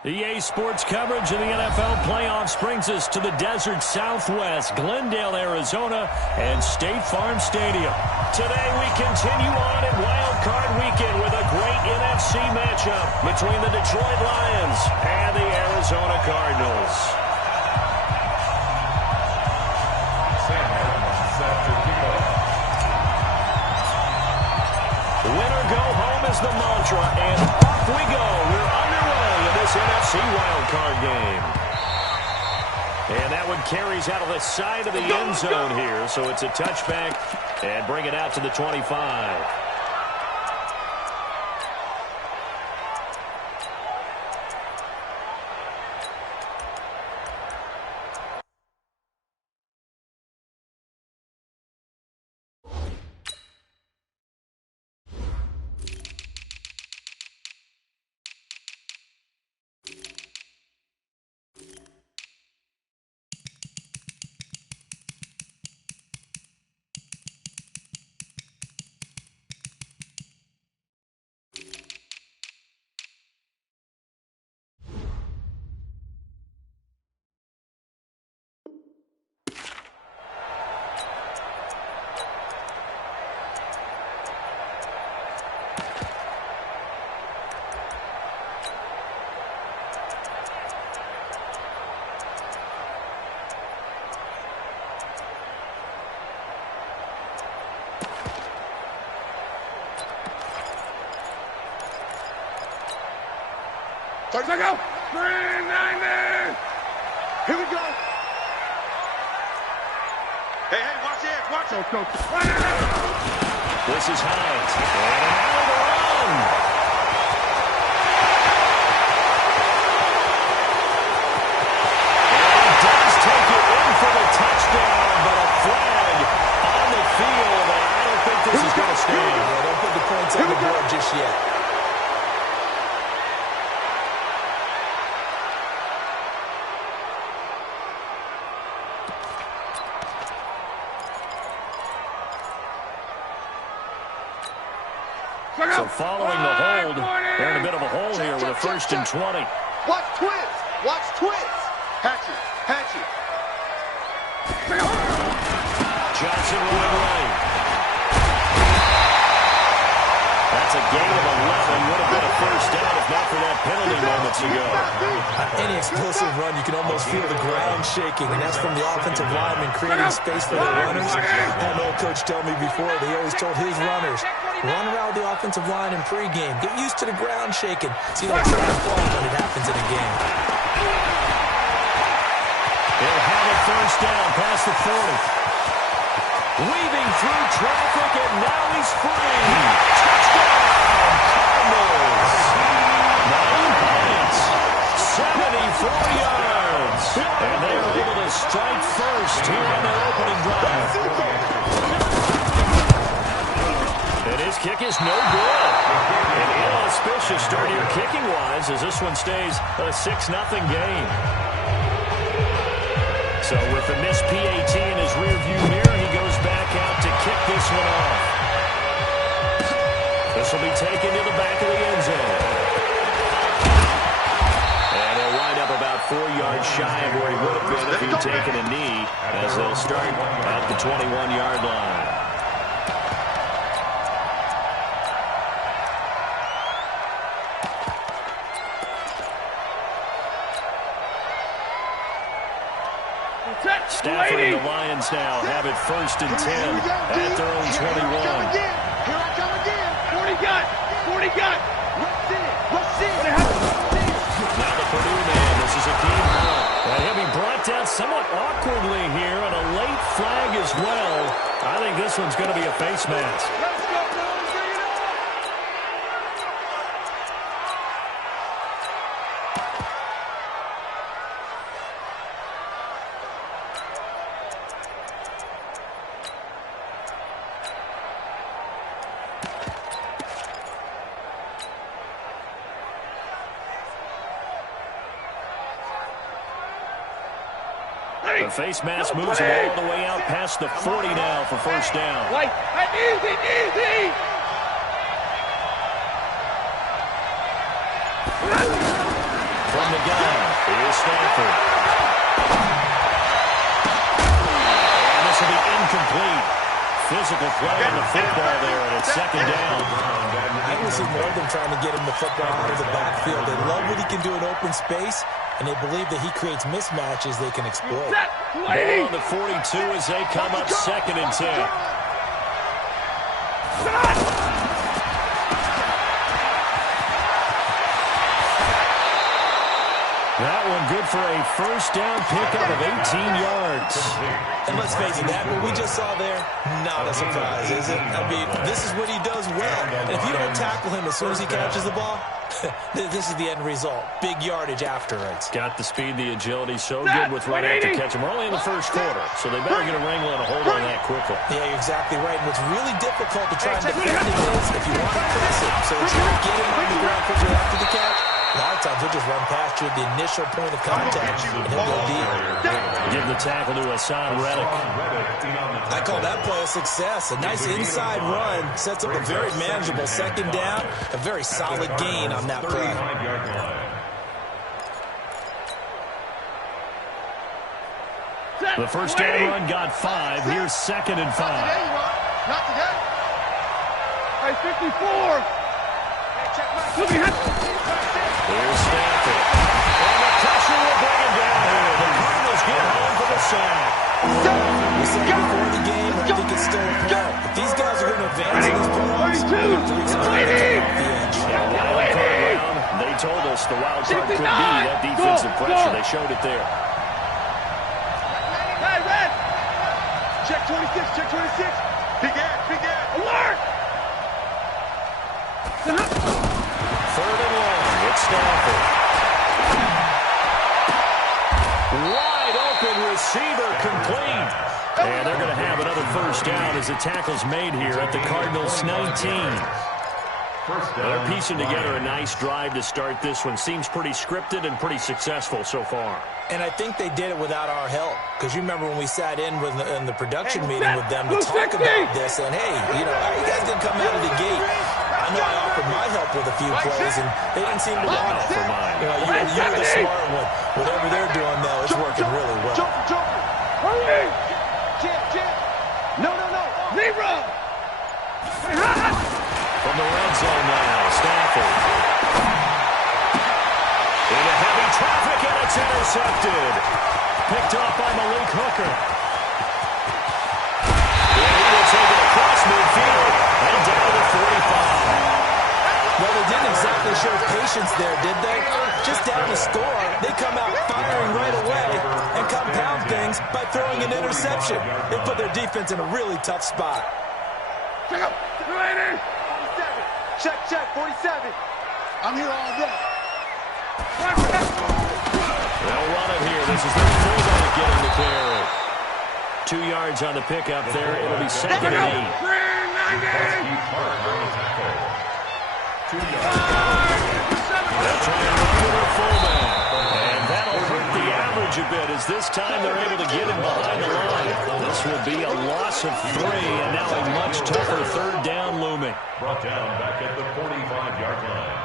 EA Sports coverage of the NFL playoffs brings us to the desert Southwest, Glendale, Arizona, and State Farm Stadium. Today we continue on at Wild Card Weekend with a great NFC matchup between the Detroit Lions and the Arizona Cardinals. Winner go home is the mantra, and off we go. We're underway in this NFC wildcard game. And that one carries out of the side of the end zone here, so it's a touchback and bring it out to the 25. Let's go! 390! Here we go! Hey, watch it! Watch it! Go. This is Hines. And now the run! And he does take it in for the touchdown, but a flag on the field, and I don't think this is going to stand. Yeah, don't put the points on the board just yet. So following the hold, they're in a bit of a hole here with a 1st and 20. Watch twins! Watch twins! Hatchet! Hatchet! Johnson running right. That's a gain of 11. Would have been a first down if not for that penalty moments ago. Any explosive run, you can almost feel the ground shaking, and that's from the offensive lineman creating space for their runners. I had an old coach tell me before, they always told his runners, run around the offensive line in pregame. Get used to the ground shaking. So you don't transform when it happens in a game. They'll have a first down past the 40. Weaving through traffic, and now he's free. Touchdown, Cardinals. 9 points, 74 yards. And they are able to strike first here on their opening drive. And his kick is no good. An inauspicious start here kicking-wise as this one stays a 6-0 game. So with the missed PAT in his rearview mirror, he goes back out to kick this one off. This will be taken to the back of the end zone. And he'll wind up about 4 yards shy of where he would have been if he'd taken a knee, as they'll start at the 21-yard line. Stafford and the Lions now have it 1st and 10 at their own 21. Here I come again. 40 got. 40 got. Let's see it. Now the Purdue man. This is a game ball. And he'll be brought down somewhat awkwardly here, and a late flag as well. I think this one's going to be a face mask. Let's go, boys. Bring it on. The face mask moves him all the way out past the 40 now for first down. Easy. From from the gun. Here's Stanford. And this will be incomplete. Physical play on the football there, and it's second down. I can see more of them trying to get him the football out of the backfield. They love what he can do in open space, and they believe that he creates mismatches they can exploit. Ball on the 42 as they come up second and 10. That one good for a first down pickup of 18 yards. And let's face it, that what we just saw there, not a surprise, is it? I mean, this is what he does well. And if you don't tackle him as soon as he catches the ball, this is the end result. Big yardage afterwards. Got the speed, the agility, so good with run after catch. We're only in the first quarter, so they better get a wrangle and a hold on that quickly. Yeah, you're exactly right. And what's really difficult to try and defend him is if you want to press him, so that you get him on the ground quickly after the catch, a lot of times he'll just run past you at the initial point of contact, and he'll go deep. Give the tackle to Hassan Reddick. I call that play a success. A nice inside run sets up a very manageable second down, a very solid gain on that play. The first down run got 5. Here's second and 5. Not today. Hey, 54. Look at him. Here's Stanford. And the pressure will bring him down here. The Cardinals get home for the sack. We said before the game, I think it's still apparent. If these guys are going to advance in these playoffs, they're going to reach the edge. Wild card round. They told us the wild card could be that defensive pressure. They showed it there. Hey, Red. Check 26, check 26. Big air. Alert. Third and long with Stanford. Wide open receiver complete. And they're going to have another first down as the tackle's made here at the Cardinals' 19. They're piecing together a nice drive to start this one. Seems pretty scripted and pretty successful so far. And I think they did it without our help. Because you remember when we sat in the production meeting with them to talk about this. And, hey, you know, how are you guys going to come out of the gate? I know I offered my help with a few plays, and they didn't seem to want it. For mine. You know, you're the smart one. Whatever they're doing, though, it's working really well. Hurry. Jam. No. Zero. From the red zone now, Stanford. Into heavy traffic, and it's intercepted. Picked off by Malik Hooker. And he will take it across midfield and down to the 45. Well, they didn't exactly show patience there, did they? Just down the score, they come out firing right away and compound things by throwing an interception. They put their defense in a really tough spot. Check up. 280. 47. Check. 47. I'm here all day. They'll run it here. This is the fullback getting the carry. 2 yards on the pickup there. It'll be second and 8. They'll try and run with their fullback. And that'll hurt the average a bit as this time they're able to get him behind the line. This will be a loss of 3 and now a much tougher third down looming. Brought down back at the 45-yard line.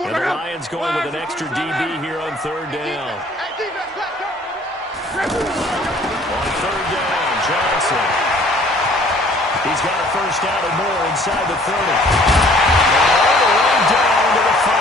And the Lions going with an extra DB here on third down. On third down, Johnson. He's got a first down or more inside the 30. All the way down to the 5.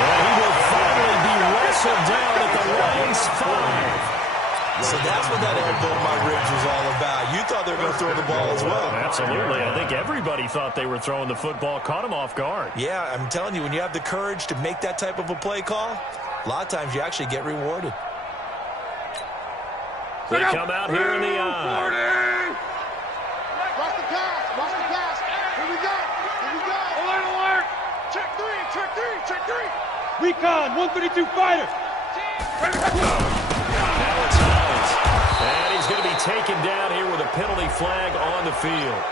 And he will finally be wrestled down at the Lions' 5. So that's what that elbow in my ribs was all about. You thought they were going to throw the ball as well. Absolutely. I think everybody thought they were throwing the football. Caught him off guard. Yeah, I'm telling you, when you have the courage to make that type of a play call, a lot of times you actually get rewarded. They come out here in the eye. Watch the pass. Here we go. Alert. Check three. Recon, 132 fighter. Now it's Hines. And he's going to be taken down here with a penalty flag on the field.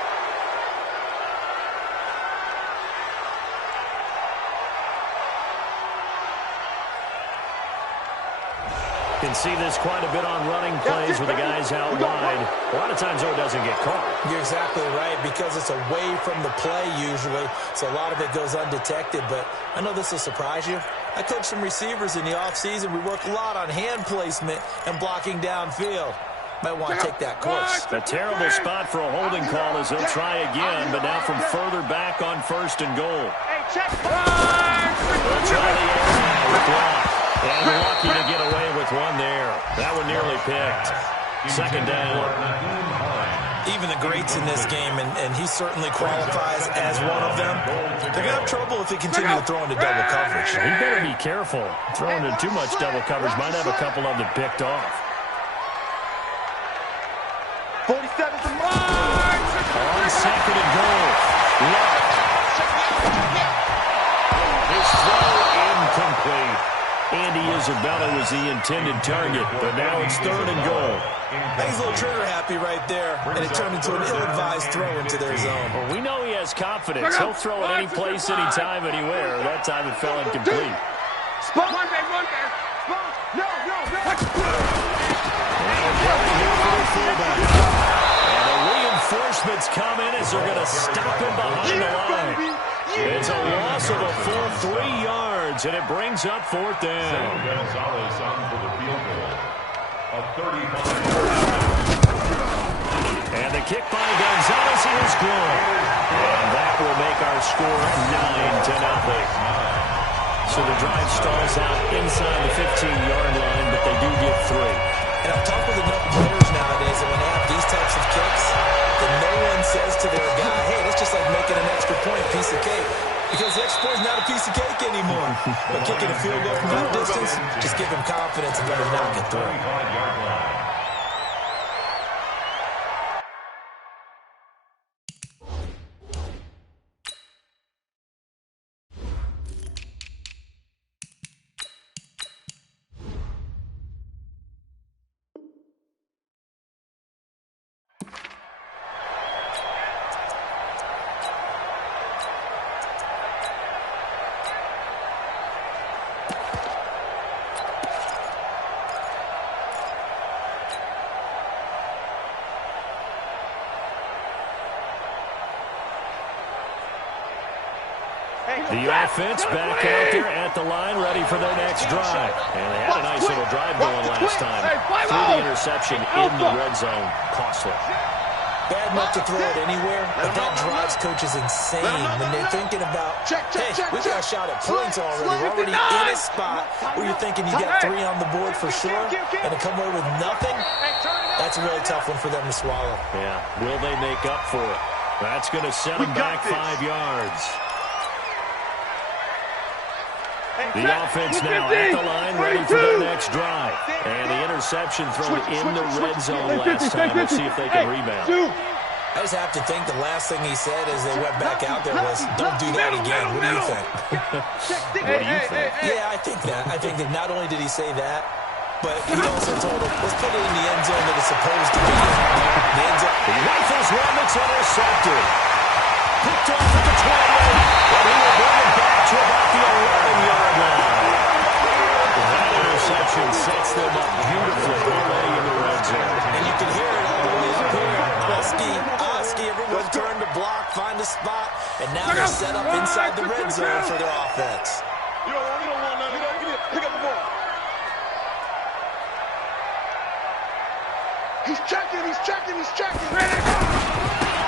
Can see this quite a bit on running plays with the guys out wide. A lot of times, though, it doesn't get caught. You're exactly right, because it's away from the play usually, so a lot of it goes undetected. But I know this will surprise you. I coach some receivers in the offseason. We work a lot on hand placement and blocking downfield. Might want to take that course. A terrible spot for a holding call as he'll try again, but now from further back on 1st and goal. They'll try the air now with Locke. And lucky to get away with one there. That one nearly picked. 2nd down. Even the greats in this game, and he certainly qualifies as one of them, they're going to have trouble if they continue to throw into double coverage. He better be careful. Throwing into too much double coverage might have a couple of them picked off. 47 to mark. On 2nd and goal. Locke. His throw incomplete. Andy Isabella was the intended target, but now it's 3rd and goal. He's a little trigger happy right there, and it turned into an ill-advised throw into their zone. Well, we know he has confidence. He'll throw it any place, anytime, anywhere. That time it fell incomplete. Spot. One man. Spot. No. And the reinforcements come in as they're going to stop him behind the line. It's a loss of a full 3 yards, and it brings up 4th down. Gonzalez on for the field goal. A 35. And the kick by Gonzalez is good. And that will make our score 9-0. So the drive stalls out inside the 15-yard line, but they do get 3. And I've talked with enough players nowadays that when they have these types of kicks, that no one says to their guy, hey, that's just like making an extra point piece of cake. Because the extra point is not a piece of cake anymore. But kicking a field goal from that distance, just give him confidence and let him knock it through. 35-yard line. The offense back out there at the line, ready for their next drive. And they had a nice little drive going last time. Threw the interception in the red zone. Costly. Bad enough to throw it anywhere, but that drives coaches insane when they're thinking about, hey, we got a shot at points already. We're already in a spot where you're thinking you got 3 on the board for sure, and to come away with nothing, that's a really tough one for them to swallow. Yeah, will they make up for it? That's going to set them back 5 yards. The offense now at the line, ready for their next drive. And the interception thrown in the red zone last time. Let's see if they can rebound. I just have to think the last thing he said as they went back out there was, don't do that again. What do you think? What do you think? Yeah, I think that. I think that not only did he say that, but he also told him, let's put it in the end zone that it's supposed to be in. The end zone. He rifles one that's intercepted. Picked off at the 20, but he will bring it back to about the 11-yard line. That interception sets them up beautifully already in the red zone. And you can hear it all the way up here. Oski, everyone turned to block, find a spot, and now they're set up inside the red zone for their offense. You don't want nothing. Pick up the ball. He's checking.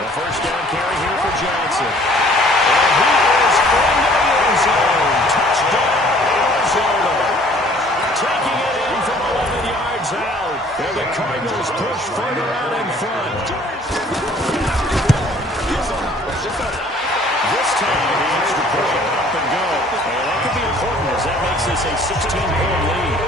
The first down carry here for Johnson. And he is in the end zone. Touchdown, Arizona. Taking it in from 11 yards out. And the Cardinals push further out in front. This time, the extra point up and go. And that could be important as that makes this a 16-point lead.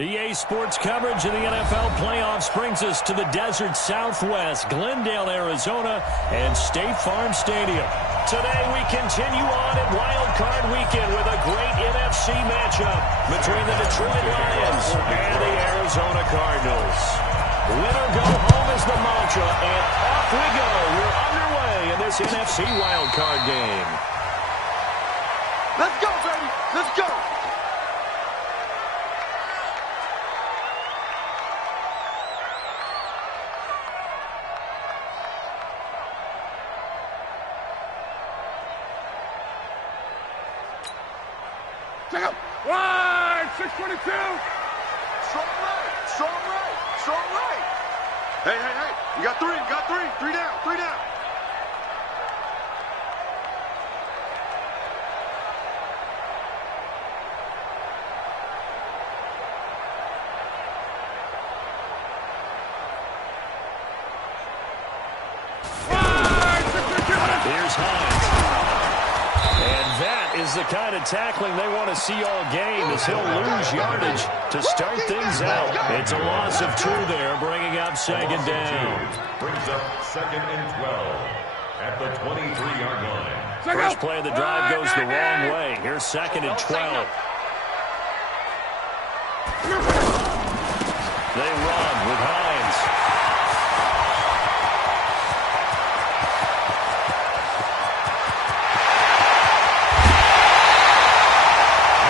EA Sports coverage of the NFL playoffs brings us to the desert Southwest, Glendale, Arizona, and State Farm Stadium. Today we continue on at Wild Card Weekend with a great NFC matchup between the Detroit Lions and the Arizona Cardinals. Winner go home is the mantra, and off we go. We're underway in this NFC Wild Card game. Let's go, baby. Let's go. Check out. Wide, 622. Strong right. Strong right. Strong right. Hey. You got three. Three down. Wide, 622. Here's Hines. And that is the kind of tackling they want to see all game, as he'll lose yardage to start things out. It's a loss of 2 there, bringing up second down. Brings up 2nd and 12 at the 23-yard line. First play of the drive goes the wrong way. Here's 2nd and 12. They run with Hines.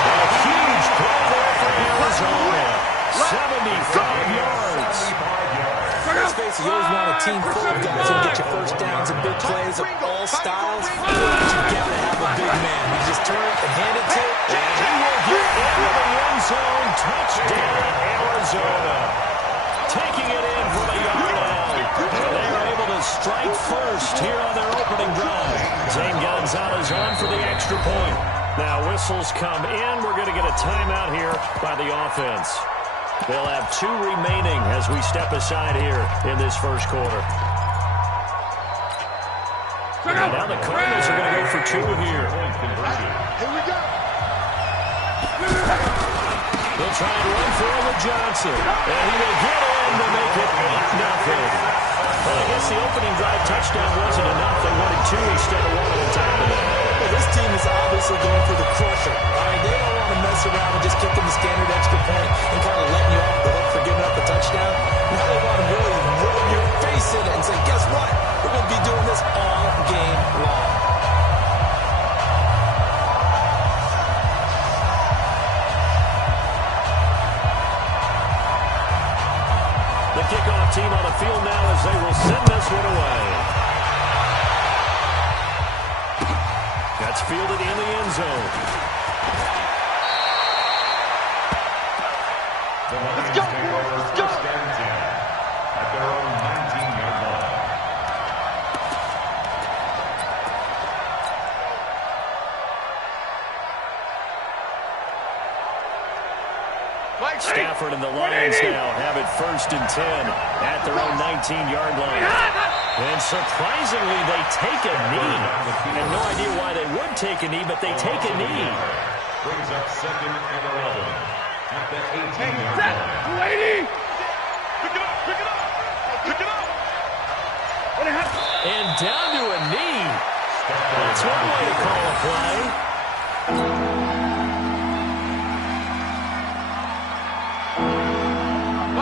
A huge play there for Arizona. 75 yards. Let's face it, you always want a team full of guys who get you first downs and big plays of all styles. But you gotta have a big man. You just turn and hand it to. And he will get into the end zone. Touchdown, Arizona. Taking it in from a yard out. And they are able to strike first here on their opening drive. Zane Gonzalez on for the extra point. Now whistles come in. We're going to get a timeout here by the offense. They'll have 2 remaining as we step aside here in this first quarter. And now the Cardinals are going to go for 2 here. Here we go. They'll try and run for it with Johnson. And he will get in to make it 8-0. Well, I guess the opening drive touchdown wasn't enough. They wanted 2 instead of 1 on top of that. Well, this team is obviously going for the crusher. All right, they don't want to mess around and just kicking the standard extra point and kind of letting you off the hook for giving up a touchdown. Now they want to really rub your face in it and say, guess what? We're going to be doing this all game long. The kickoff team on the field now as they will send this one away. That's fielded in the end zone. Let's go, boys. Let's go. At their own 19-yard line. Stafford and the Lions now have it 1st and 10 at their own 19-yard line. And surprisingly, they take a knee. I have no idea why they would take a knee, but they take a knee. Brings up 2nd and 11 at the 18-yard line. 280. Pick it up. And down to a knee. That's one way to call a play.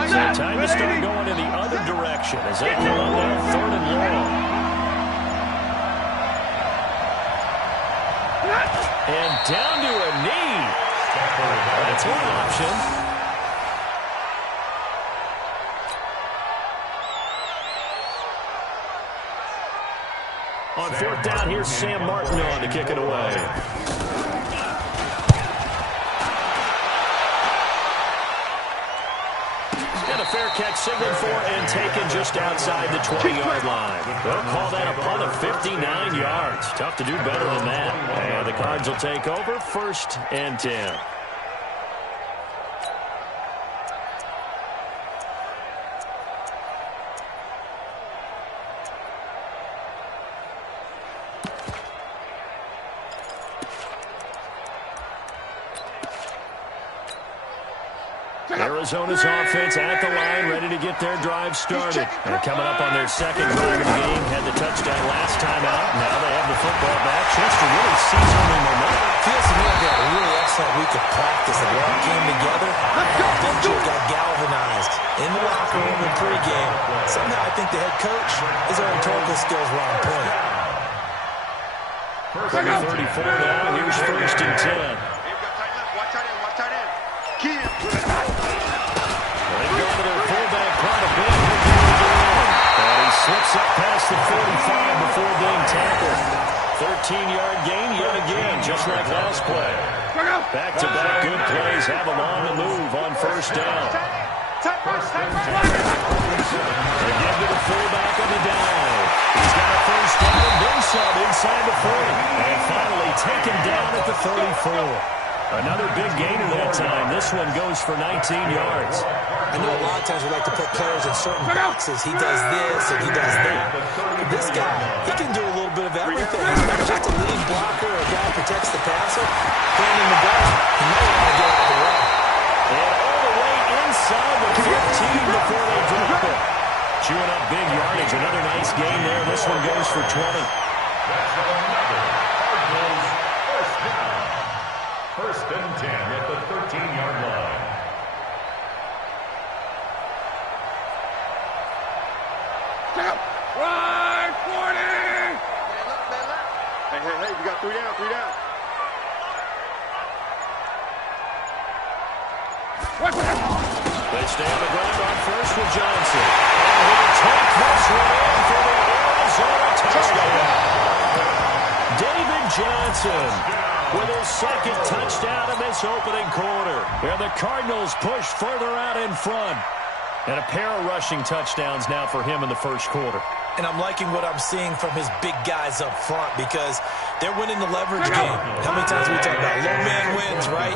So time to start going in the other direction as they come on down 3rd and long. And down to a knee. That's one option. On 4th down, here's Sam Martin on to kick it away. And a fair catch signaled for and taken just outside the 20-yard line. They'll call that a punt of 59 yards. Tough to do better than that. And the Cards will take over 1st and 10. Arizona's offense at the line, ready to get their drive started. They're coming up on their second drive of the game. Had the touchdown last time out. Now they have the football back. Chance to really seize on their momentum. Feels to me like they had a really excellent week of practice. The all came together. Eventually got galvanized in the locker room in pregame. Somehow I think the head coach, his rhetorical skills were on point. 34 now. Here's first and 10. Watch tight end. Key. They've gone to their fullback quite a bit. And he slips up past the 45 before being tackled. 13-yard gain yet again, just like last play. Back-to-back good plays have him on the move on first down. They give to the fullback on the dive. He's got a first down and then some inside the 40. And finally taken down at the 34. Another big gainer that time. This one goes for 19 yards. I know a lot of times we like to put players in certain boxes. He does this and he does that. But this guy, he can do a little bit of everything. He's not just a lead blocker or a guy who protects the passer. Handing the ball, he might want to get out of the way. And all the way inside the 15 before they drop it. Chewing up big yardage. Another nice gain there. This one goes for 20. First and 10 at the 13-yard line. Right, 40! Hey, we got three down. They stay on the ground on first with Johnson. And he'll take this one in for the Arizona touchdown. David Johnson with his second touchdown in this opening quarter. And the Cardinals push further out in front. And a pair of rushing touchdowns now for him in the first quarter. And I'm liking what I'm seeing from his big guys up front because they're winning the leverage game. How many times we talk about low man wins, right?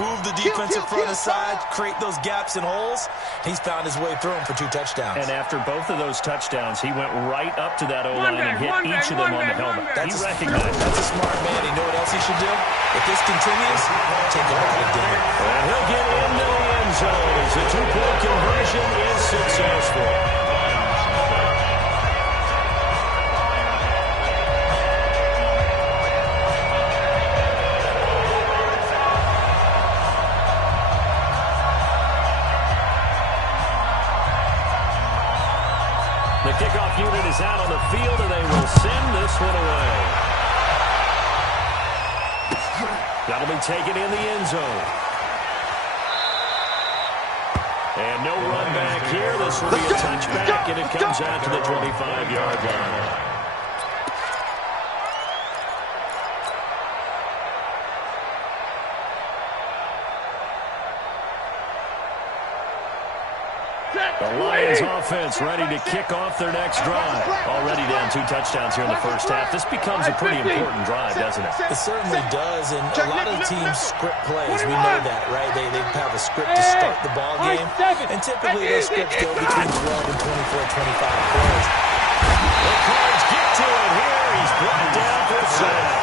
Move the defensive front aside, create those gaps and holes. He's found his way through them for 2 touchdowns. And after both of those touchdowns, he went right up to that O-line and hit each of them on the helmet. He recognized that's a smart man. You know what else he should do? If this continues, take a look at dinner. And he'll get into the end zone as the 2-point conversion is successful. The kickoff unit is out on the field, and they will send this one away. That'll be taken in the end zone. And no run back here. This will be a touchback, and it comes out to the 25-yard line. The Lions offense ready to kick off their next drive. Already down 2 touchdowns here in the first half. This becomes a pretty important drive, doesn't it? It certainly does, and a lot of teams script plays. We know that, right? They have a script to start the ball game, and typically those scripts go between 12 and 24, 25 plays. The Cards get to it here. He's brought down for a sack.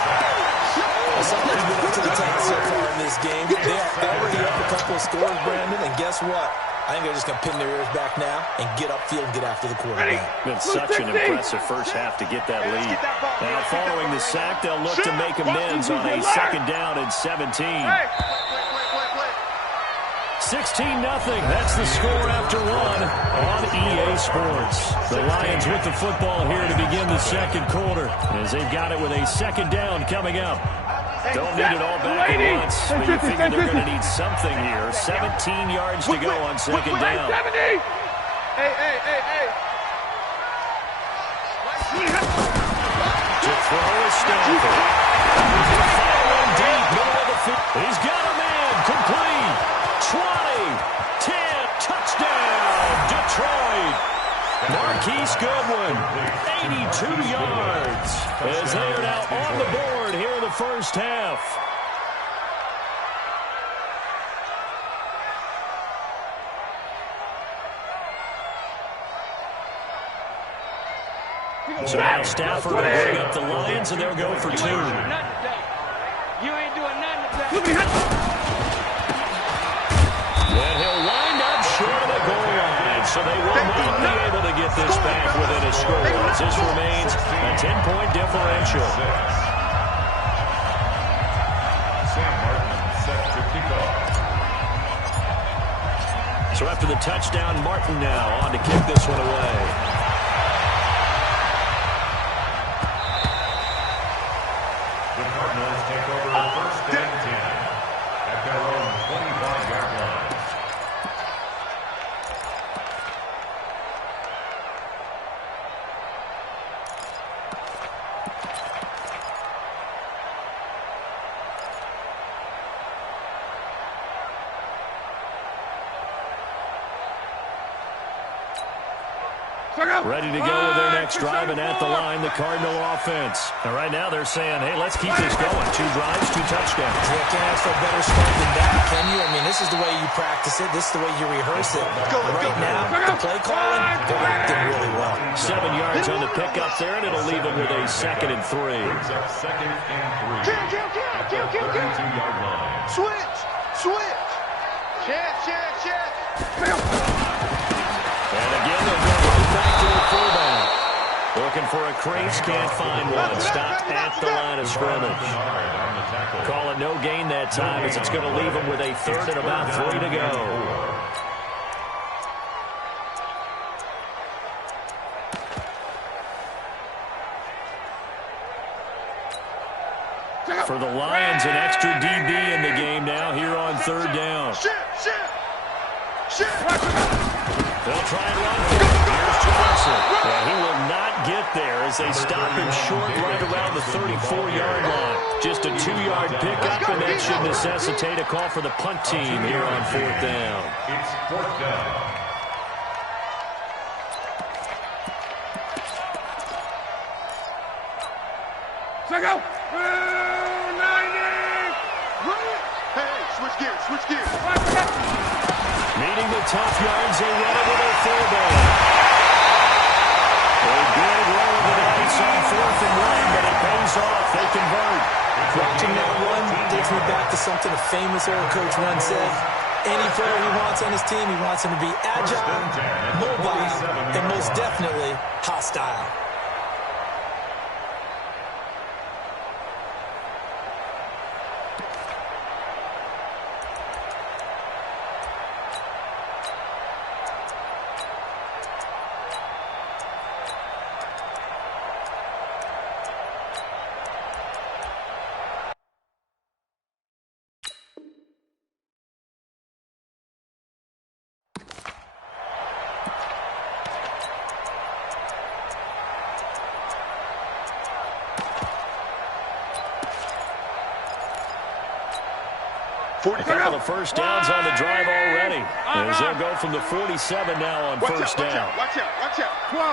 Well, something's been up to the task so far in this game. They are already up a couple of scores, Brandon, and guess what? I think they're just going to pin their ears back now and get upfield and get after the quarterback. Been such an impressive first half to get that lead. Now, following the sack, they'll look to make amends on a second down and 17. 16-0. That's the score after 1 on EA Sports. The Lions with the football here to begin the second quarter as they've got it with a second down coming up. Don't need it all back at once, but you figure they're going to need something here. 17 yards to go on second down. Hey. To throw is Stanford. Firing deep, middle of the field. He's got a man, complete. 20, 10, touchdown, Detroit. Marquise Goodwin, 82 yards, as they are now on the board here in the first half. So now Stafford will bring up the Lions, and they'll go for 2. You ain't doing nothing today. And he'll So they will not be able to get this back within a score, as this remains a 10-point differential. Sam Martin set to kick off. So after the touchdown, Martin now on to kick this one away. The Cardinals take over first and 10 at their own 25-yard line. Ready to go with their next drive, and at the line, the Cardinal offense. And right now they're saying, hey, let's keep this going. 2 drives, 2 touchdowns. You can't ask for a better start than that, can you? I mean, this is the way you practice it. This is the way you rehearse it. Right now, the play calling, they're acting really well. 7 yards on the pickup there, and it'll leave them with a 2nd and 3. Brings up 2nd and 3 at the 32-yard line. Switch. Chance. And again, they'll go right back to the fullback. Looking for a crease, can't find one. Stopped at the line of scrimmage. Call it no gain that time, as it's going to leave them with a 3rd and about 3 to go. For the Lions, an extra DB in the game now here on 3rd down. They'll try and run for it. Here's Johnson. Yeah, he will not get there as they stop him short right around the 34-yard line. Just a 2-yard pickup, and that should necessitate a call for the punt team here on 4th down. It's 4th down. Switch gears. Meeting the tough yards, they run it with their fullback. A big roll of the dice on 4th and 1, but it pays off. They convert. Watching that run takes me back to something a famous old coach once said. Any player he wants on his team, he wants him to be agile, mobile, and most definitely hostile. A couple of first downs on the drive already. As they'll go from the 47 now on first down. Watch out. 12.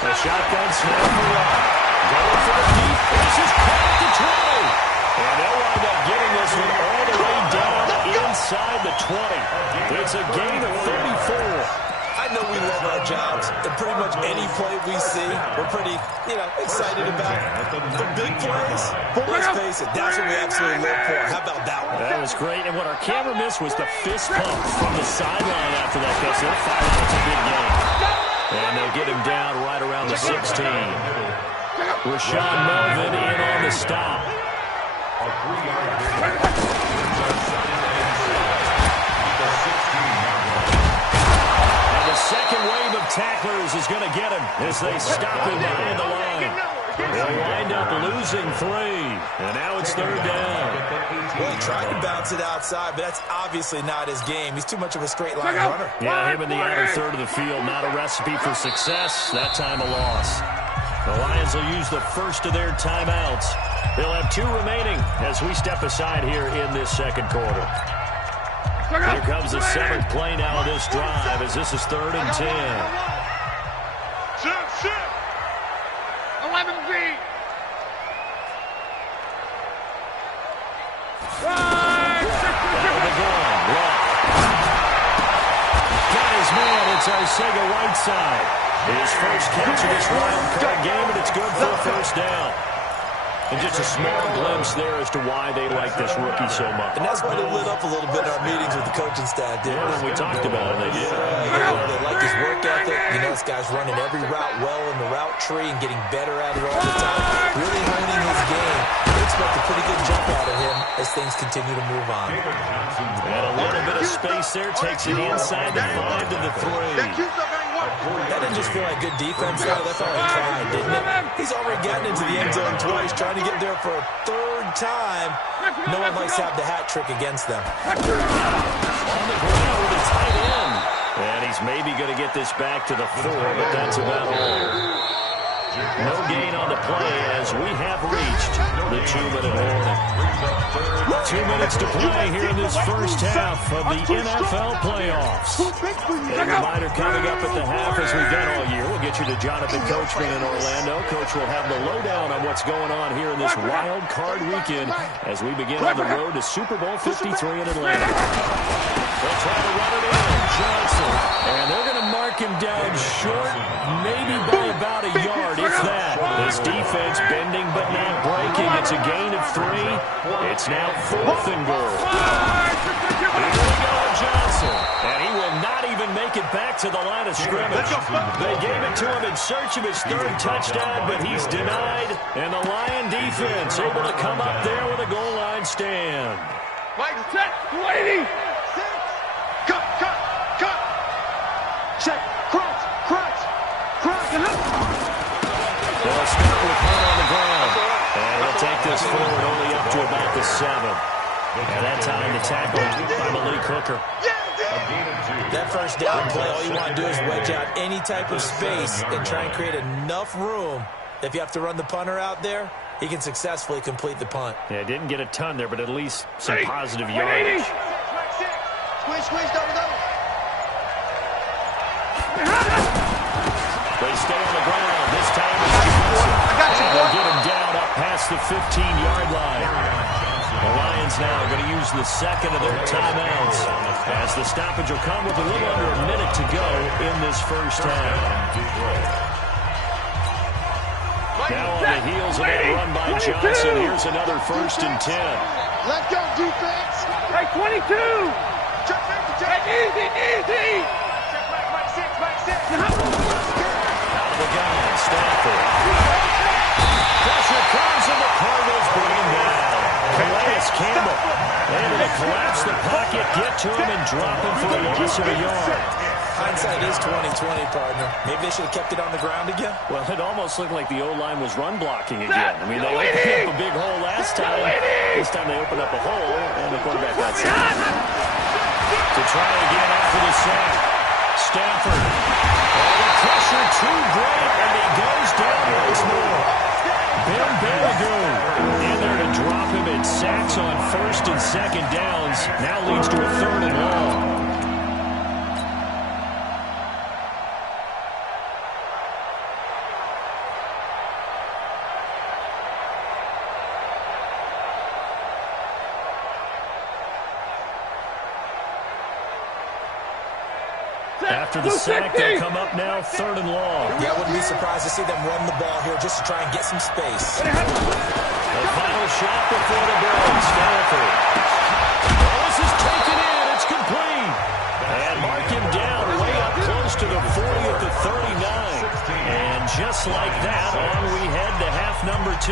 A shotgun snap for Rock. Going for the deep. This is caught at the 20. And they'll wind up getting this one all the way down inside the 20. It's a gain of 34. I know we love our jobs, and pretty much any play we see, we're pretty, excited about. The big plays, let's face it, that's what we absolutely live for. How about that one? That was great, and what our camera missed was the fist pump from the sideline after that, because they'll fire out. It's a big game. And they'll get him down right around the 16. Rashawn Melvin in on the stop. A 3-yard gain. Brings up 2nd and 6 at the 16-yard line. And the second wave of tacklers is going to get him as they stop him behind the line. They'll wind up losing 3. And now it's 3rd down. Well, he tried to bounce it outside, but that's obviously not his game. He's too much of a straight line runner. Yeah, him in the outer third of the field, not a recipe for success. That time a loss. The Lions will use the first of their timeouts. They'll have 2 remaining as we step aside here in this second quarter. Here comes the 7th play now of this drive as this is 3rd and 10. Sit. 11 feet. Down the gun. Got his man. It's Arcega Whiteside. His first catch of this wild card game, and it's good for a first down. And just a small glimpse there as to why they like this rookie so much. And that's why they lit up a little bit in our meetings with the coaching staff, didn't More than we talked about it, they did. They like his work ethic. You know, this guy's running every route well in the route tree and getting better at it all the time. Really honing his game. They expect a pretty good jump out of him as things continue to move on. And a little bit of space there. Takes it inside the 5 to the 3. That didn't just feel like good defense, though. That felt like pride, didn't it? He's already gotten into the end zone twice, trying to get there for a third time. No one likes to have the hat trick against them. On the ground with a tight end. And he's maybe going to get this back to the 4, but that's about all. No gain on the play as we have reached the 2-minute warning. 2 minutes to play here in this first half of the NFL playoffs. A reminder coming up at the half, as we've done all year. We'll get you to Jonathan Coachman in Orlando. Coach will have the lowdown on what's going on here in this wild card weekend as we begin on the road to Super Bowl 53 in Atlanta. They'll try to run it in. Johnson. And they're going to mark him down short, maybe by about a yard, if that. This defense bending but not breaking. It's a gain of 3. It's now 4th and goal. Here we go, Johnson. And he will not even make it back to the line of scrimmage. They gave it to him in search of his 3rd touchdown, but he's denied. And the Lion defense able to come up there with a goal line stand. Mike, set, 280. Cut. Check, crunch. They'll start with Hunt on the ground. And he'll take this forward only up to about the 7. At that time, the tackle by Malik Hooker. That first down play, all you want to do is wedge out any type of space and try and create enough room. If you have to run the punter out there, he can successfully complete the punt. Yeah, didn't get a ton there, but at least some positive yardage. Squeeze, double. They stay on the ground. This time it's Johnson. And they'll get him down up past the 15-yard line. The Lions now going to use the second of their timeouts as the stoppage will come with a little under a minute to go in this first half. Now on the heels of that run by Johnson, here's another 1st and 10. Let's go, defense. Hey, 22. Check, easy. Check, Mike 6. Out of the gun, Stafford. Pressure comes and the Cardinals bring him down. Calais Campbell able to collapse the pocket, get to him, and drop him for the loss of a yard. Hindsight is 20/20, partner. Maybe they should have kept it on the ground again. Well, it almost looked like the O-line was run blocking again. I mean, they opened up a big hole last time. This time they opened up a hole, and the quarterback got sacked. To try again after the sack, Stafford. Oh, the pressure too great, and he goes down once more. Ben Bellagoo in there to drop him at sacks on 1st and 2nd downs. Now leads to a 3rd and long. After the sack, they'll come up now 3rd and long. Yeah, I wouldn't be surprised to see them run the ball here just to try and get some space. The final shot before the break. Stafford. Oh, this is taken in. It's complete. And mark him down way up close to the 40 at the 39. And just like that, on we head to half number 2.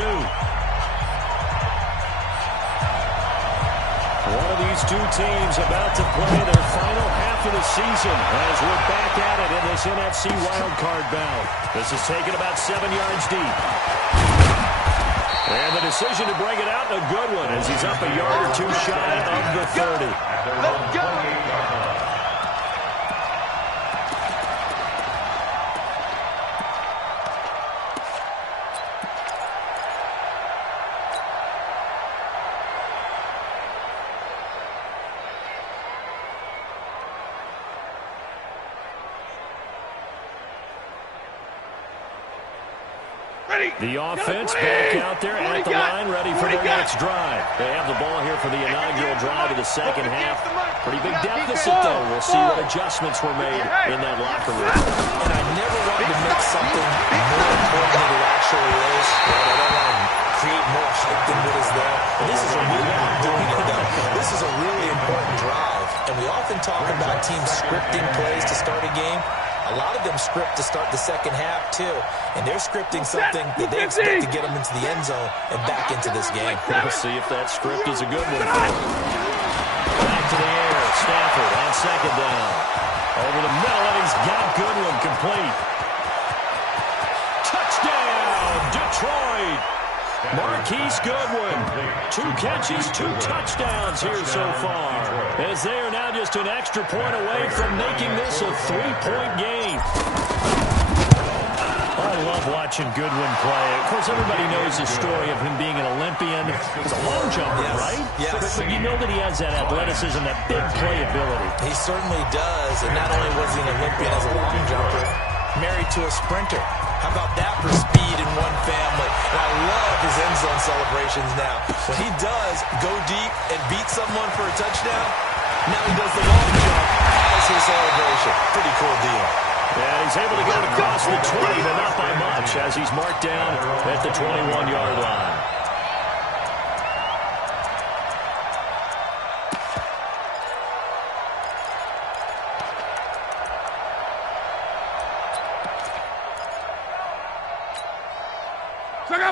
One of these two teams about to play their final half of the season as we're back at it in this NFC wildcard bout. This is taken about 7 yards deep. And the decision to bring it out, a good one, as he's up a yard or 2 shy of the 30. Let's go. The offense back out there at the line, ready for their next drive. They have the ball here for the inaugural drive of the second half. Pretty big deficit, though. We'll see what adjustments were made in that locker room. And I never wanted to make something more important than it actually is. But I don't want to create more hype than what is there. And this is a really doing it, though. This is a really important drive. And we often talk about teams scripting plays to start a game. A lot of them script to start the second half, too. And they're scripting something that they expect to get them into the end zone and back into this game. We'll see if that script is a good one for them. Back to the air. Stafford on second down. Over the middle, and he's got Goodwin complete. Touchdown, Detroit. Marquise Goodwin. 2 catches, 2 touchdowns here so far. As they are now just an extra point away from making this a 3-point game. I love watching Goodwin play. Of course, everybody knows the story of him being an Olympian. He's a long jumper, right? Yes. But you know that he has that athleticism, that big playability. He certainly does. And not only was he an Olympian as a long jumper, married to a sprinter. How about that for speed in one family? And I love his end zone celebrations now. When he does go deep and beat someone for a touchdown, now he does the long jump as his celebration. Pretty cool deal. And he's able to get it across the 20, but not by much, as he's marked down at the 21-yard line.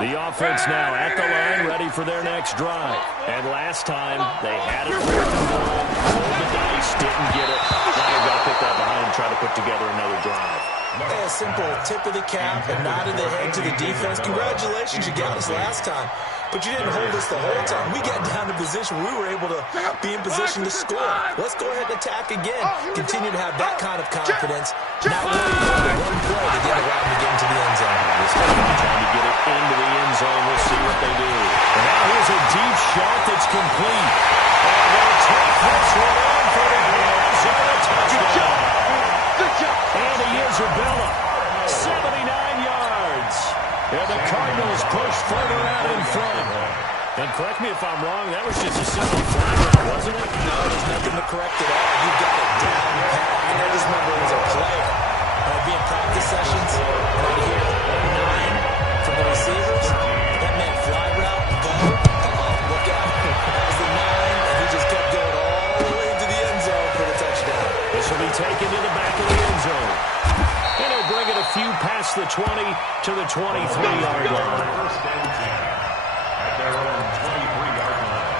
The offense now at the line, ready for their next drive. And last time, they had it for the ball, rolled the dice, didn't get it. Now they've got to put that behind and try to put together another drive. A simple tip of the cap, a nod of the head to the defense. Congratulations, you got us last time. But you didn't hold us the whole time. We got down to position where we were able to be in position to score. Let's go ahead and attack again. Continue to have that kind of confidence. Not worry about the one play to get around and get into the end zone. Trying to get it into the end zone. We'll see what they do. And now here's a deep shot that's complete. And they'll take this one in for the Arizona touchdown. And he is Isabella. 79 yards. And the Cardinals push further out in front. And correct me if I'm wrong, that was just a simple fly route, wasn't it? No, there's nothing to correct at all. You got it down pat. And I just remember as a player, when I'd be in practice sessions, and I'd hear 9 from the receivers. That meant fly route, go. Look out. That was the 9, and he just kept going all the way into the end zone for the touchdown. This will be taken to the back of the end zone. And he'll bring it a few past the 20 to the 23-yard line. First and 10 at their own 23-yard line.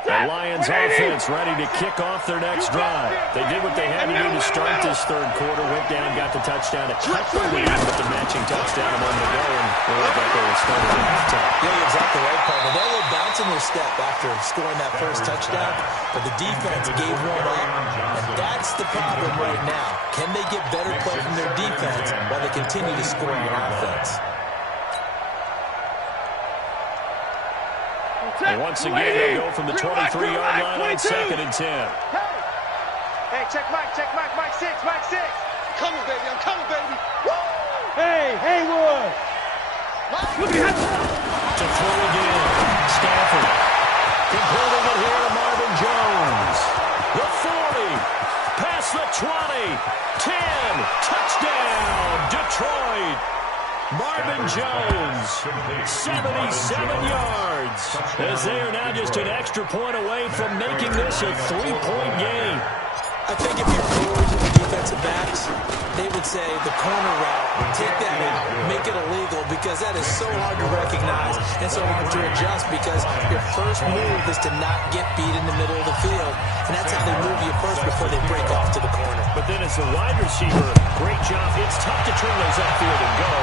The Lions offense ready to kick off their next drive. They did what they had to do to start this third quarter. Went down, got the touchdown. It cut the lead with the matching touchdown a moment ago, and they look like they were starting at halftime. Yeah, you're exactly right, partner. They're a little bounce in their step after scoring that first touchdown, but the defense gave one up, and that's the problem right now. Can they get better play from their defense while they continue to score on offense? And once again, they go from the 23-yard line on 2nd and 10. Hey, check Mike, Mike 6, Mike 6. Coming, baby, I'm coming, baby. Woo! Hey, Haywood. Look at him. To throw again, Stafford. Completing it here to Marvin Jones. The 40, past the 20, 10, touchdown, Detroit. Marvin Jones, 77 yards, as they are now just an extra point away from making this a 3-point game. I think if you're forwards and defensive backs, they would say the corner route, take that out, make it illegal, because that is so hard to recognize and so hard to adjust, because your first move is to not get beat in the middle of the field, and that's how they move you first before they break off to the corner. But then as the wide receiver, great job. It's tough to turn those upfield and go,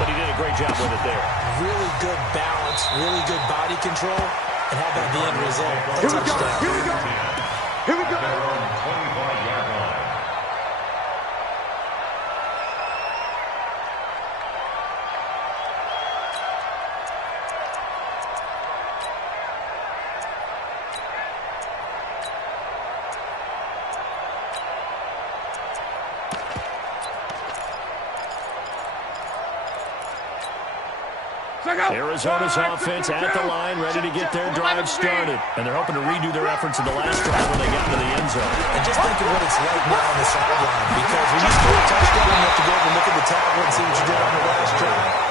but he did a great job with it there. Really good balance, really good body control, and how about the end result? A touchdown. Here we go. Here we go. Their own 25-yard line. Arizona's offense at the line, ready to get their drive started. And they're hoping to redo their efforts in the last drive when they got to the end zone. And just think of what it's like now on the sideline. Because when you score a touchdown, you have to go over and look at the tablet and see what you did on the last drive.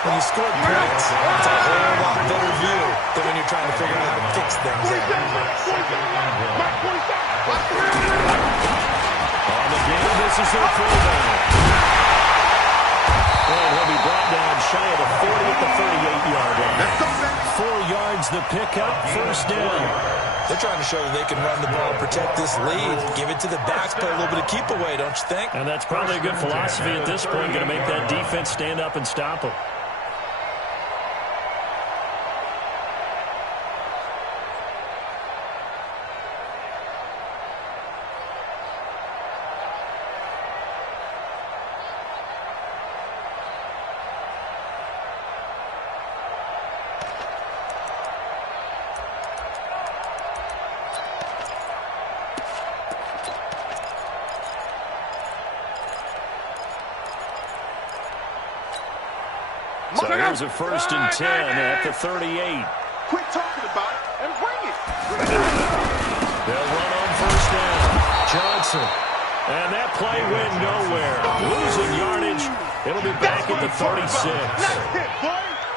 When you score points, it's a whole lot better view than when you're trying to figure out how to fix things out. On the game, this is their fullback. And he'll be brought down shy of the 40 at the 38-yard line. 4 yards the pickup, first down. They're trying to show that they can run the ball, protect this lead, give it to the backs, play a little bit of keep away, don't you think? And that's probably a good philosophy at this point, going to make that defense stand up and stop them. So here's a 1st and 10 at the 38. Quit talking about it and bring it. They'll run on 1st down. Johnson. And that play went nowhere. Losing yardage. It'll be back at the 36.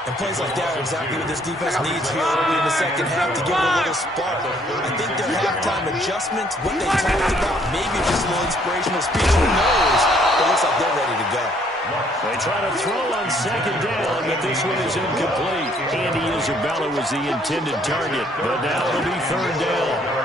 And plays like that are exactly what this defense needs here early in the second half to give it a little spark. I think their halftime adjustments, what they talked about, maybe just a little inspirational speech, who knows? It looks like they're ready to go. They try to throw on 2nd down, but this one is incomplete. Andy Isabella was the intended target, but now it'll be 3rd down.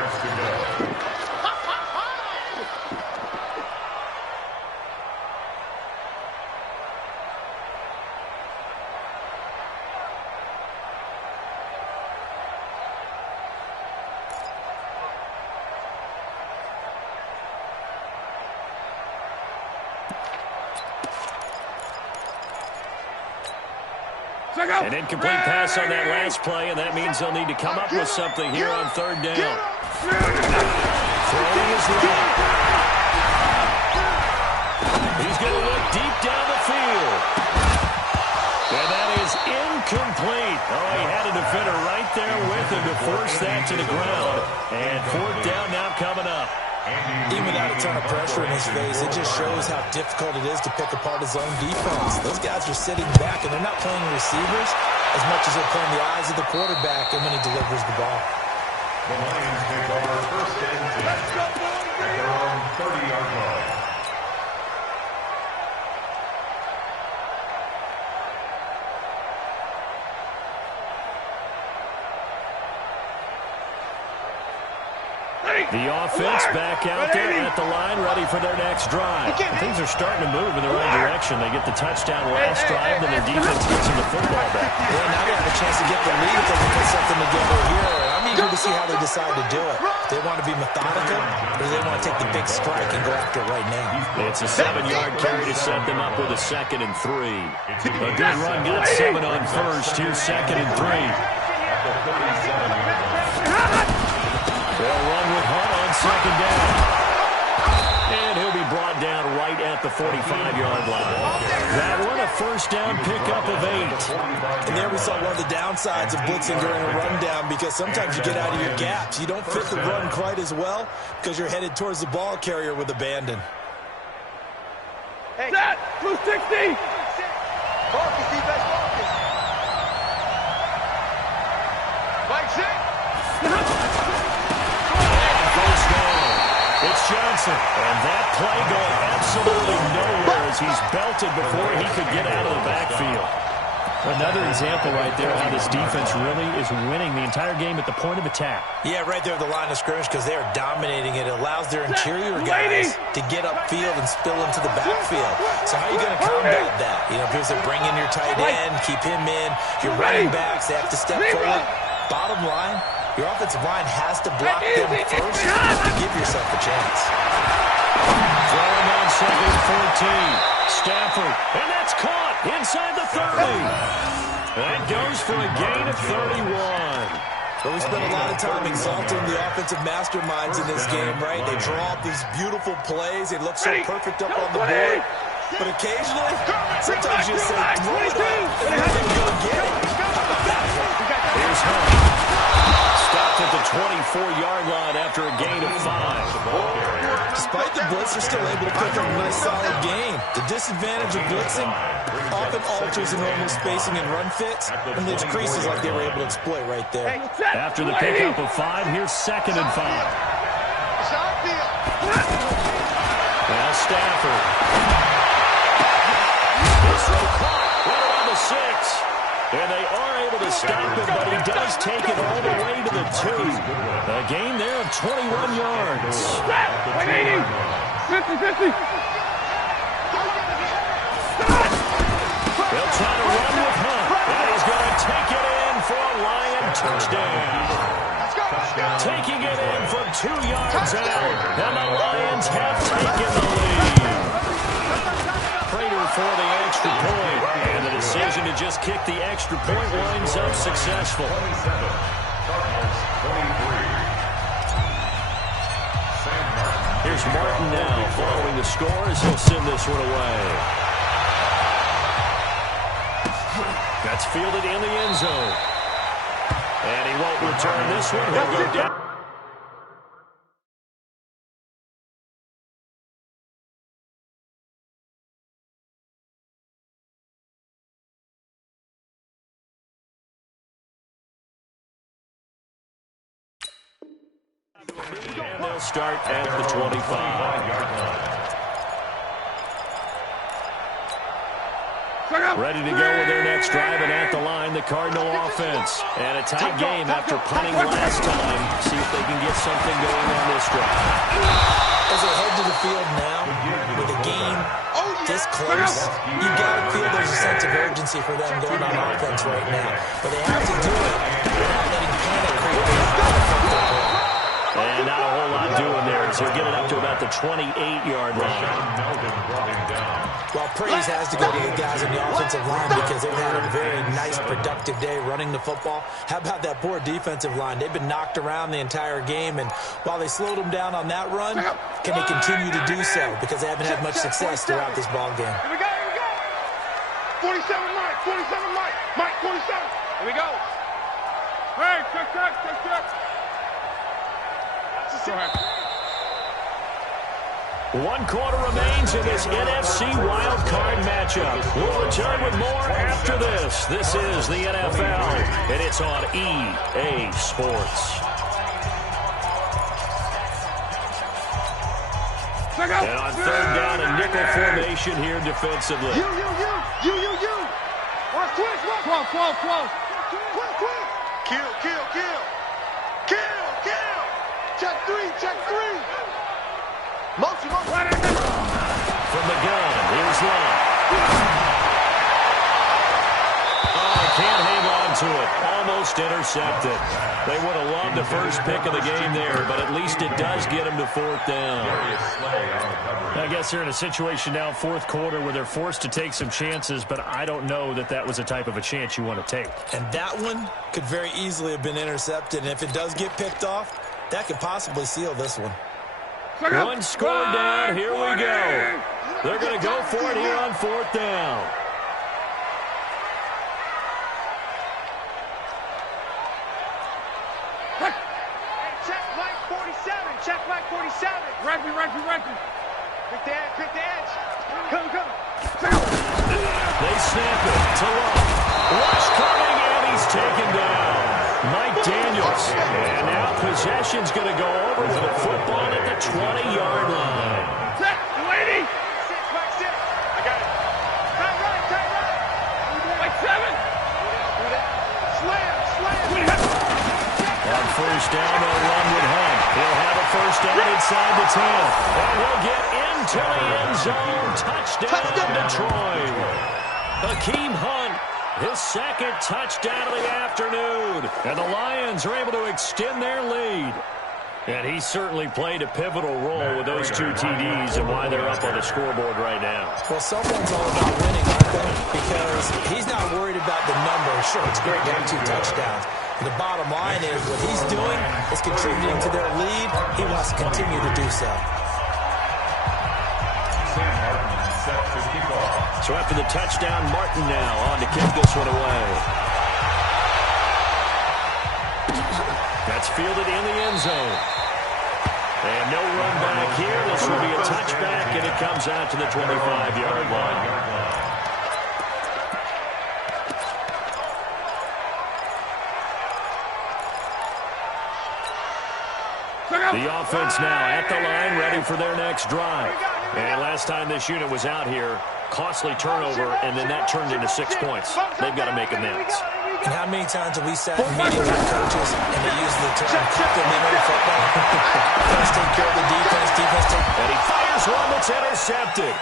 An incomplete pass on that last play, and that means they'll need to come up with something here on 3rd down. Throwing his left. He's going to look deep down the field. And that is incomplete. Oh, he had a defender right there with him to force that to the ground. And 4th down now coming up. Even without a ton of pressure in his face, it just shows how difficult it is to pick apart his own defense. Those guys are sitting back, and they're not playing receivers as much as they're playing the eyes of the quarterback and when he delivers the ball. The Lions take over 1st and 10 at their own 30-yard line. The offense back out there at the line, ready for their next drive. Things are starting to move in the right direction. They get the touchdown last drive, then their defense gets them the football back. Yeah, now they have a chance to get the lead if they can put something together here. I'm eager to see how they decide to do it. Do they want to be methodical, or do they want to take the big strike and go after it right now? It's a 7-yard carry to set them up with a 2nd and 3. A good run, got 7 on 1st. Here's 2nd and 3. They'll run with Hunt on 2nd down. And he'll be brought down right at the 45-yard line. That one, a 1st down pickup of 8. And there we saw one of the downsides of blitzing during a rundown, because sometimes you get out of your gaps. You don't fit the run quite as well because you're headed towards the ball carrier with abandon. Hey, set! 260! Focus, defense, focus. Mike, set! It's Johnson, and that play going absolutely nowhere as he's belted before he could get out of the backfield. Another example right there how this defense really is winning the entire game at the point of attack. Yeah, right there at the line of scrimmage, because they are dominating it. It allows their interior guys to get upfield and spill into the backfield. So how are you going to combat that? You know, if you bring in your tight end, keep him in, your running backs, they have to step forward. Bottom line, your offensive line has to block them first to give yourself a chance. Throwing on 2nd and 14. Stafford, and that's caught inside the 30. That goes for a gain of 31. But we spent a lot of time exalting the offensive masterminds in this game, right? They draw up these beautiful plays. They look so perfect up on the board. But occasionally, sometimes you just say, throw it up, and then go get it. Here's Hunt. Stopped at the 24-yard line after a gain of 5. Despite the blitz, they're still able to pick up a nice solid gain. The disadvantage of blitzing often alters the normal spacing and run fits and leaves creases like they were able to exploit right there. After the pickup of 5, here's 2nd and 5. Now Stafford. This throw caught right around the 6. And they are able to stop him, but he does take it all the way to the 2. A gain there of 21 yards. 50-50. They'll try to run with Hunt, and he's going to take it in for a Lion touchdown. Taking it in from 2 yards out, and the Lions have taken the lead. Prater for the extra point, and the decision to just kick the extra point winds up successful. Here's Martin now following the score as he'll send this one away. That's fielded in the end zone. And he won't return this one. He'll go down. And they'll start at the 25-yard line. Ready to go with their next drive, and at the line, the Cardinal offense. And a tight game after punting last time. See if they can get something going on this drive. As they head to the field now, with a game this close, you got to feel there's a sense of urgency for them going on offense right now. But they have to do it without letting panic creep in. And not a whole lot doing there as they'll get it up to about the 28-yard line. Well, praise has to go to the guys on the offensive line because they've had a very nice, productive day running the football. How about that poor defensive line? They've been knocked around the entire game, and while they slowed them down on that run, can they continue to do so? Because they haven't had much success throughout this ball game. Here we go, here we go. 47 Mike, 47 Mike. Mike, 47. Here we go. Hey, check. Go ahead. 1 quarter remains in this NFC wildcard matchup. We'll return with more after this. This is the NFL, and it's on EA Sports. And on 3rd down, a nickel formation here defensively. You. Watch twist, watch. 12. Kill. Check three. Motion. From the gun, here's Love. Oh, can't hang on to it. Almost intercepted. They would have loved the first pick of the game there, but at least it does get them to 4th down. I guess they're in a situation now, 4th quarter, where they're forced to take some chances, but I don't know that that was the type of a chance you want to take. And that one could very easily have been intercepted, and if it does get picked off, that could possibly seal this one. 1 score down. Here we go. They're going to go for it here on 4th down. Check Mike 47. Reggie. Pick the edge. Come. They snap it to Love. Rush coming, and he's taken down. Mike Daniels. And now possession's going to go over with a football at the 20-yard line. Set, lady. 6, Mike 6. I got it. Tight right. Mike 7. Slam. On 1st down, they'll run with Hunt. He'll have a 1st down inside the 10. And he'll get into the end zone. Touchdown, Detroit. Hakeem Hunt, his 2nd touchdown of the afternoon. And the Lions are able to extend their lead. And he certainly played a pivotal role with those 2 TDs and why they're up on the scoreboard right now. Well, someone's all about winning, aren't they? Because he's not worried about the number. Sure, it's great to have 2 touchdowns. The bottom line is what he's doing is contributing to their lead. He wants to continue to do so. Sam Martin set 55. So after the touchdown, Martin now on to kick this one away. That's fielded in the end zone. And no run back here. This will be a touchback, and it comes out to the 25-yard line. The offense now at the line, ready for their next drive. And last time this unit was out here, costly turnover, and then that turned into 6 points. They've got to make amends. And how many times have we sat in meetings with coaches and they use the term complementary football? Defense take care of the defense, defense take... And he fires one that's intercepted.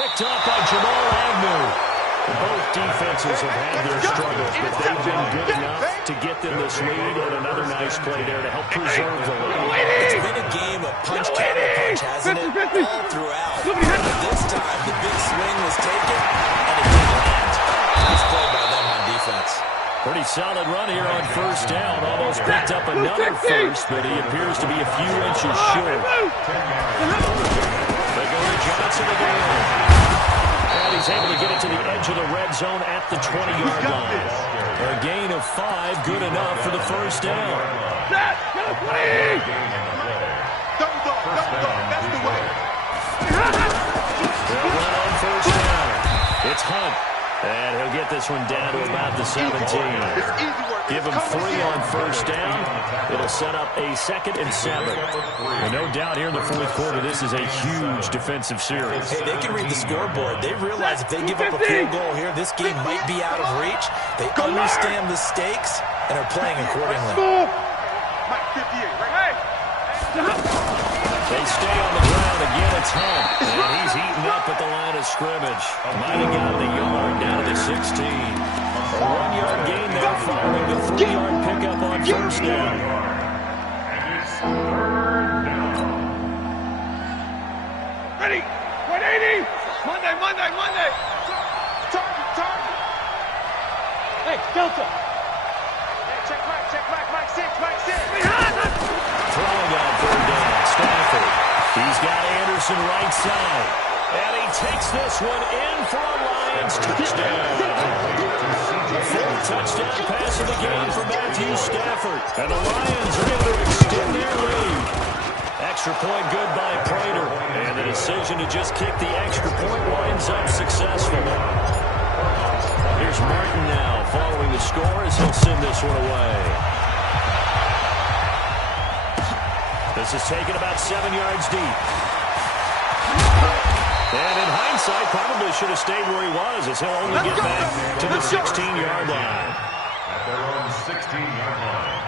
Picked up by Jamal Agnew. Both defenses have had their struggles, but they've been good enough to get them this lead, and another nice play there to help preserve the lead. It's been a game of punch-counter-punch, hasn't it? All throughout. This time, the big swing was taken, and it didn't land. Nice play by them on defense. Pretty solid run here on first down. Almost picked up another first, but he appears to be a few inches short. They go to Johnson again. And he's able to get it to the edge of the red zone at the 20-yard line. A gain of 5, good enough for the first down. Double dog, that's the way. They'll run on first down. It's Hunt. And he'll get this one down to about the 17. Give him 3 on first down. It'll set up a 2nd and 7. And no doubt here in the fourth quarter, this is a huge defensive series. Hey, they can read the scoreboard. They realize if they give up a field goal here, this game might be out of reach. They understand the stakes and are playing accordingly. They stay on the ground again. It's Hunt. And he's eaten up at the line of scrimmage. Might have gotten the yard down to the 16. A 1-yard gain there following the 3-yard pickup on first down. And it's third down. Ready? 180. Monday. Target. Hey, Delta. Hey, check Mike 6. Throwing on third down. Stafford. He's got Anderson right side. And he takes this one in for a Lions touchdown. Fourth touchdown pass of the game for Matthew Stafford. And the Lions are able to extend their lead. Extra point good by Prater. And the decision to just kick the extra point winds up successful. Here's Martin now following the score as he'll send this one away. This is taken about 7 yards deep. And in hindsight, probably should have stayed where he was, as he'll only get back to the 16-yard line. At their own 16-yard line.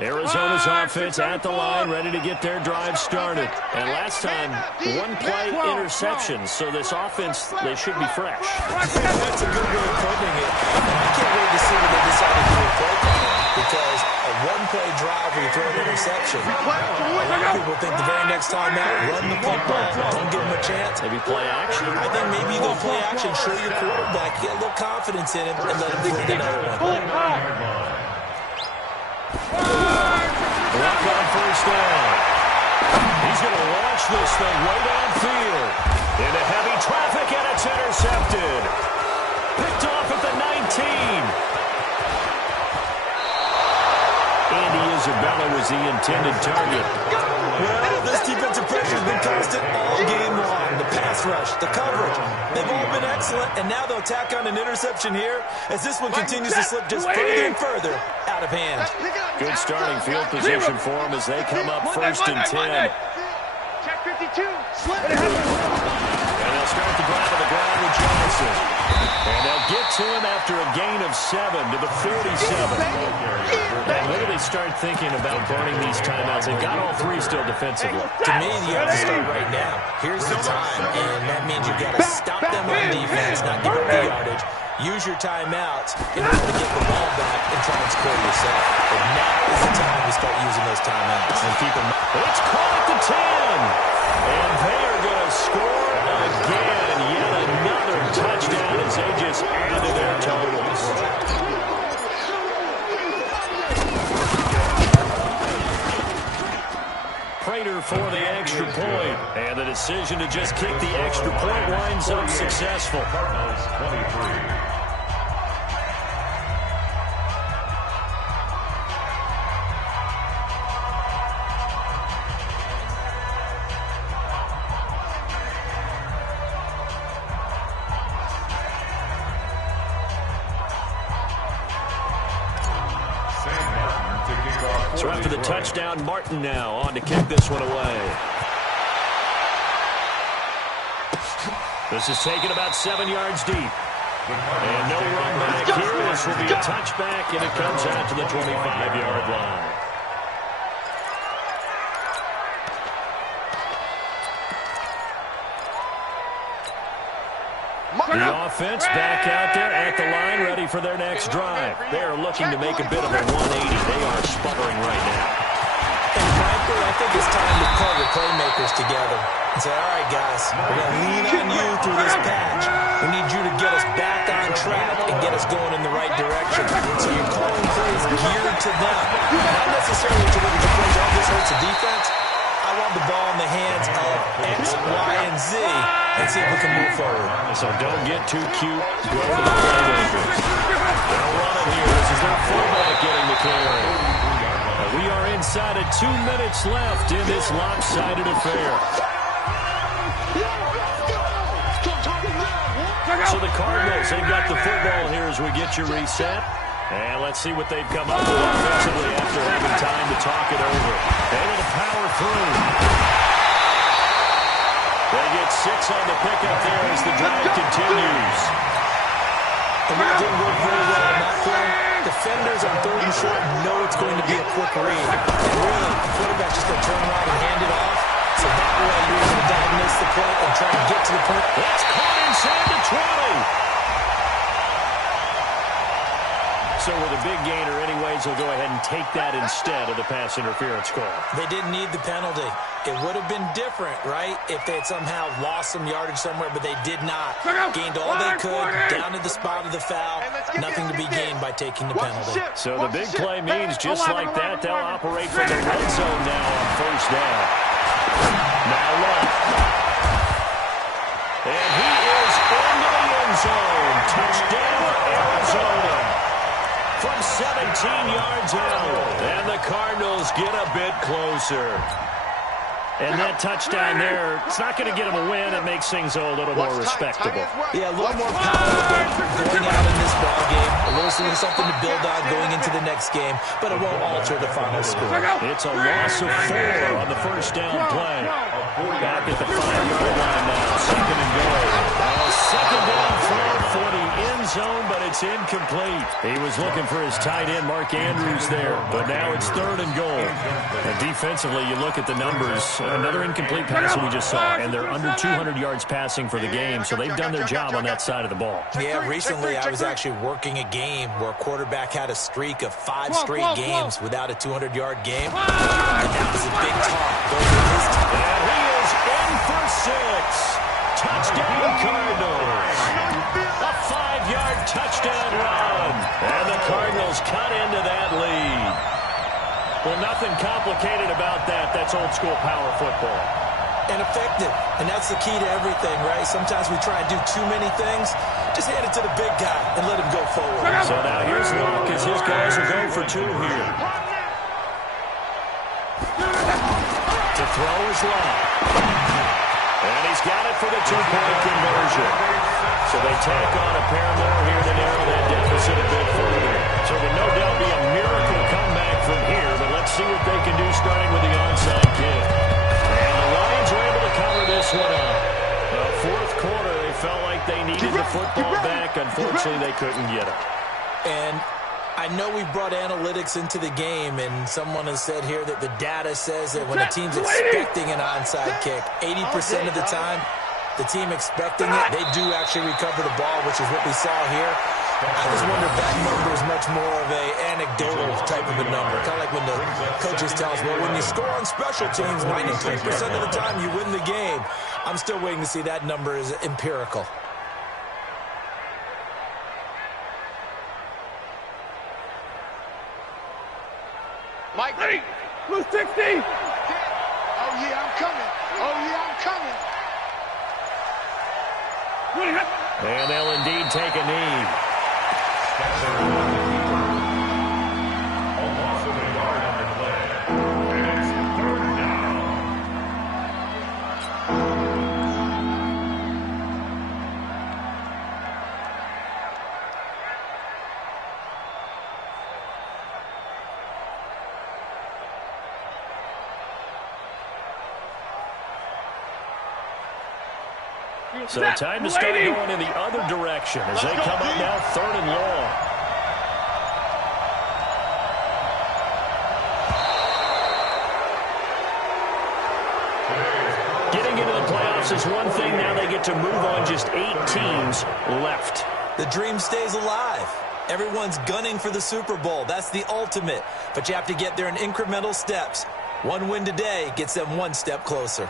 Arizona's offense at the line, ready to get their drive started. And last time, 1-play interception, so this offense, they should be fresh. That's a good way of putting it. I can't wait to see what they decide to do with play calling, because a 1-play drive where you throw an interception, a lot of people think the very next time out, run the football, don't give them a chance. Maybe play action. I think maybe you go play action, show your quarterback, get a little confidence in him, and let him throw another one. Block on first down. He's going to launch this thing way downfield. Into heavy traffic, and it's intercepted. Picked off at the 19. Andy Isabella was the intended target. Well, this defensive pressure has been constant all game long. The pass rush, the coverage, they've all been excellent, and now they'll tack on an interception here as this one continues to slip just further and further out of hand. Good starting field position for them as they come up first and 10. Check 52. And they'll start the drive on the ground with Johnson. And they'll get to him after a gain of 7 to the 47. And when do they start thinking about burning these timeouts? They've got all 3 still defensively. To me, you have to start right now. Here's the time, and that means you've got to stop them on defense, not give up the yardage. Use your timeouts in order to get the ball back and try and score yourself. But now is the time to start using those timeouts. And keep them. It's caught at the 10. And they are going to score again. Yet another touchdown as they just add to their totals. Prater for the extra point. And the decision to just kick the extra point winds up successful. Cardinals 23. So after the touchdown, Martin now on to kick this one away. This is taken about 7 yards deep. And no run back here. This will be a touchback, and it comes out to the 25-yard line. The offense back out there at the line, ready for their next drive. They are looking to make a bit of a 180. They are sputtering right now. And frankly, I think it's time to pull the playmakers together and say, all right, guys, we're going to lean on you through this patch. We need you to get us back on track and get us going in the right direction. So you're calling plays geared to them. Not necessarily to look at the plays, oh, this hurts the defense. I want the ball in the hands of X, Y, and Z and see if we can move forward. So don't get too cute. Go to the playmakers. They'll run it here. This is their fullback getting the carry. We are inside of 2 minutes left in this lopsided affair. So the Cardinals, they've got the football here as we get your reset. And let's see what they've come up with offensively after having time to talk it over. Able to power through. They get 6 on the pickup there as the drive continues. And that didn't work very well on that play. Defenders on 3rd and short know it's going to be a quick read. And really, the quarterback just going to turn around and hand it off. So that way you're able to diagnose the play and try to get to the point. That's caught inside the 20. So with a big gainer anyways, they'll go ahead and take that instead of the pass interference call. They didn't need the penalty. It would have been different, right, if they had somehow lost some yardage somewhere, but they did not. Gained all they could, down to the spot of the foul. Nothing to be gained by taking the penalty. So the big play means just like that, they'll operate from the red zone now on 1st down. Now left. And he is into the end zone. Touchdown, Arizona. From 17 yards out. And the Cardinals get a bit closer. And that touchdown there, it's not going to get them a win. It makes things a little more respectable. Yeah, a little more palatable going out in this ball game. A little something to build on going into the next game, but it won't alter the final score. It's a loss of 4 on the 1st down play. Back at the 5-yard line now. 2nd and goal. 2nd down throw for the end zone, but it's incomplete. He was looking for his tight end, Mark Andrews, there, but now it's 3rd and goal. And defensively, you look at the numbers. Another incomplete pass that we just saw, and they're under 200 yards passing for the game, so they've done their job on that side of the ball. Yeah, recently I was actually working a game where a quarterback had a streak of 5 straight games without a 200-yard game, and that was a big talk going to his team. And he is in for 6. Touchdown, Cardinals. A 5-yard touchdown run, and the Cardinals cut into that lead. Well, nothing complicated about that. That's old-school power football. And effective. And that's the key to everything, right? Sometimes we try and do too many things. Just hand it to the big guy and let him go forward. So now here's Luck as his guys are going for 2 here. To throw is Luck. And he's got it for the 2-point conversion. So they tack on a pair more here to narrow that deficit a bit further. So it would no doubt be a miracle comeback from here, but let's see what they can do starting with the onside kick. And the Lions are able to cover this one up. The 4th quarter, they felt like they needed the football back. Unfortunately, they couldn't get it. And I know we brought analytics into the game, and someone has said here that the data says that when a team's expecting an onside kick, 80% of the time, the team expecting it, they do actually recover the ball, which is what we saw here. I just wonder if that number is much more of an anecdotal type of a number, kind of like when when the coaches tell us, well, when you score on special teams, 93% of the time you win the game. I'm still waiting to see that number is empirical. Mike, Ready? Blue 60. Oh, yeah, I'm coming. Oh, yeah, I'm coming. Ready? And they'll indeed take a knee. A loss of a yard on the play. And it's 3rd down. So time to start going in the other direction as they come up now 3rd and long. Getting into the playoffs is one thing. Now they get to move on. Just 8 teams left. The dream stays alive. Everyone's gunning for the Super Bowl. That's the ultimate. But you have to get there in incremental steps. One win today gets them one step closer.